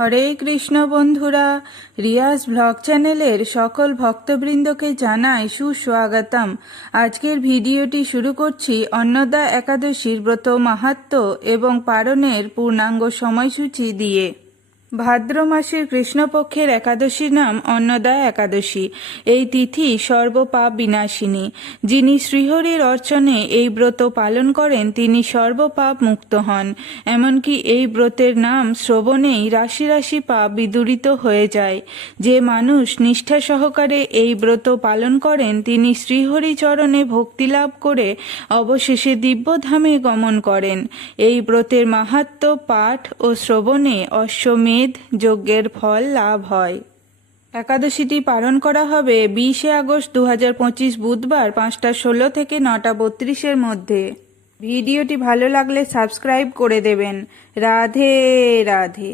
হরে কৃষ্ণ বন্ধুরা, রিয়াজ ব্লগ চ্যানেলের সকল ভক্তবৃন্দকে জানাই সুস্বাগতম। আজকের ভিডিওটি শুরু করছি অন্নদা একাদশীর ব্রত মাহাত্ম্য এবং পালনের পূর্ণাঙ্গ সময়সূচি দিয়ে। ভাদ্র মাসের কৃষ্ণপক্ষের একাদশীর নাম অন্নদা একাদশী। এই তিথি সর্বপাপ বিনাশিনী। যিনি শ্রীহরির অর্চনে এই ব্রত পালন করেন তিনি সর্বপাপ মুক্ত হন। এমনকি এই ব্রতের নাম শ্রবণেই রাশি রাশি পাপ বিদূরিত হয়ে যায়। যে মানুষ নিষ্ঠা সহকারে এই ব্রত পালন করেন তিনি শ্রীহরি চরণে ভক্তি লাভ করে অবশেষে দিব্যধামে গমন করেন। এই ব্রতের মাহাত্ম্য পাঠ ও শ্রবণে অশ্বমেধ যজ্ঞের ফল লাভ হয়। একাদশীটি পালন করা হবে 20 আগস্ট 2025 বুধবার 5:16 থেকে 9:32 মধ্যে। ভিডিওটি ভালো লাগলে সাবস্ক্রাইব করে দেবেন। রাধে রাধে।